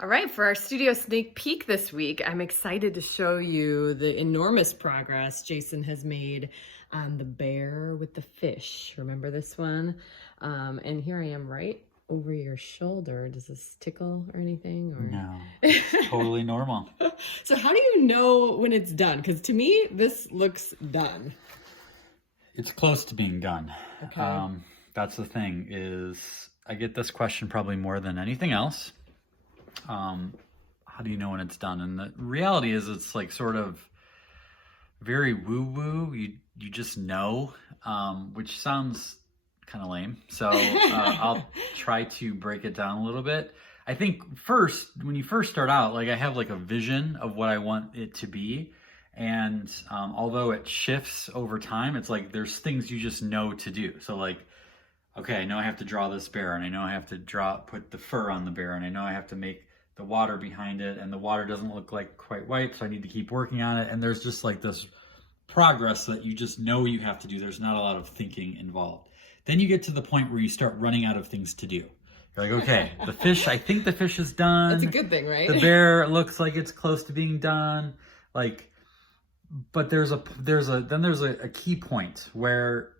All right, for our studio sneak peek this week, I'm excited to show you the enormous progress Jason has made on the bear with the fish. Remember this one? And here I am right over your shoulder. Does this tickle or anything? Or... No, it's totally normal. So how do you know when it's done? Because to me, this looks done. It's close to being done. Okay. That's the thing is I get this question probably more than anything else. How do you know when it's done? And the reality is it's like sort of very woo-woo. You just know, which sounds kind of lame. So I'll try to break it down a little bit. I think first, when you first start out, like I have like a vision of what I want it to be. And although it shifts over time, it's like there's things you just know to do. So like, okay, I know I have to draw this bear, and I know I have to put the fur on the bear, and I know I have to make the water behind it, and the water doesn't look like quite white, so I need to keep working on it. And there's just like this progress that you just know you have to do. There's not a lot of thinking involved. Then you get to the point where you start running out of things to do. You're like, okay, the fish, I think the fish is done. That's a good thing, right? The bear looks like it's close to being done. Like, but there's a key point where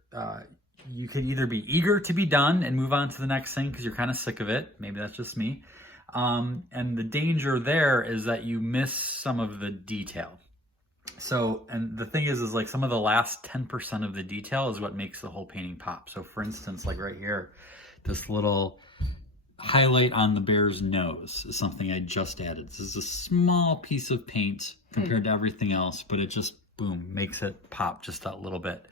you could either be eager to be done and move on to the next thing because you're kind of sick of it. Maybe that's just me. And the danger there is that you miss some of the detail. So, and the thing is like some of the last 10% of the detail is what makes the whole painting pop. So for instance, like right here, this little highlight on the bear's nose is something I just added. This is a small piece of paint compared to everything else, but it just, boom, makes it pop just a little bit.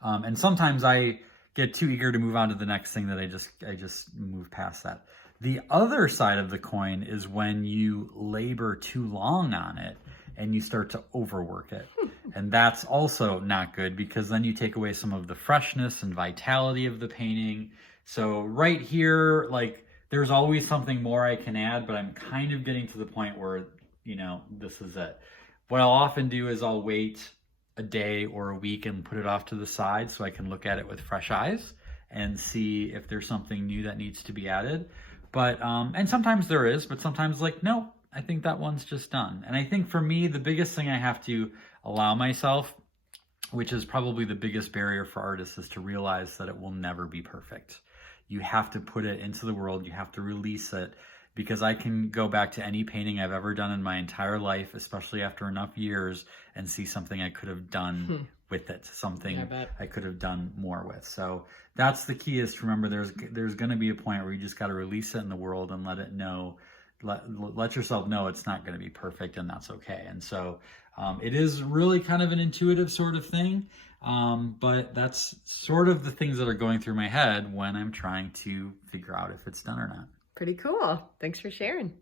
And sometimes I get too eager to move on to the next thing that I just move past that. The other side of the coin is when you labor too long on it and you start to overwork it. And that's also not good because then you take away some of the freshness and vitality of the painting. So right here, like there's always something more I can add, but I'm kind of getting to the point where, you know, this is it. What I'll often do is I'll wait a day or a week and put it off to the side so I can look at it with fresh eyes and see if there's something new that needs to be added. But, and sometimes there is, but sometimes like, no, I think that one's just done. And I think for me, the biggest thing I have to allow myself, which is probably the biggest barrier for artists, is to realize that it will never be perfect. You have to put it into the world. You have to release it, because I can go back to any painting I've ever done in my entire life, especially after enough years, and see something I could have done with it, something I could have done more with. So that's the key, is to remember there's going to be a point where you just got to release it in the world and let it know, let yourself know it's not going to be perfect, and that's okay. And so it is really kind of an intuitive sort of thing, but that's sort of the things that are going through my head when I'm trying to figure out if it's done or not. Pretty cool. Thanks for sharing.